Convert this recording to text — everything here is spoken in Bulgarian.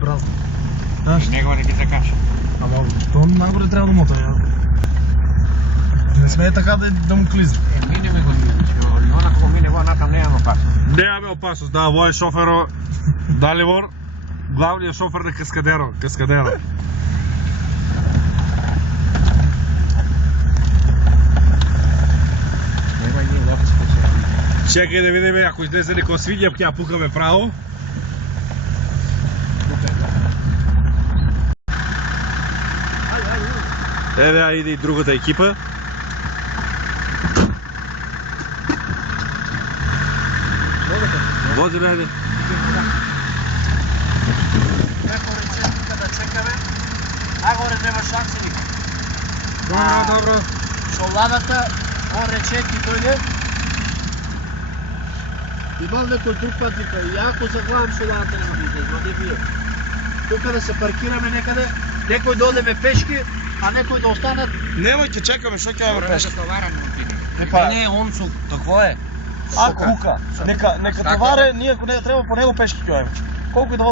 празно. Него не ги закача. Ама то нагоре трябва да мота, ја. Не сме така да му клизне. Минеме го ние, значи, онако го мине во натам немаме опасност. Немаме опасност, да, во е шоферо Даливор, главниот шофер на Каскадеро. Нема и ние ловците се. Чекај да видиме, ако излезе некој свиња, ќе ја пукаме право. Еве, иде и другата екипа. Вози, ајде. Некој рече тука да чекаме, нагоре нема шанси никак. Добро. Со ладата, он рече ти дојде. Имал некој друг пат вика, и ако заглавам со ладата не да излез, ма не вие. Тука да се паркираме некаде, некој да одеме пешки, а некој да останат. Немој ќе чекаме, што ќе имаме пешки. Не, он су, такво е. А, кука. Нека товаре, ние ако не треба по него пешки ќе имаме. Колку и да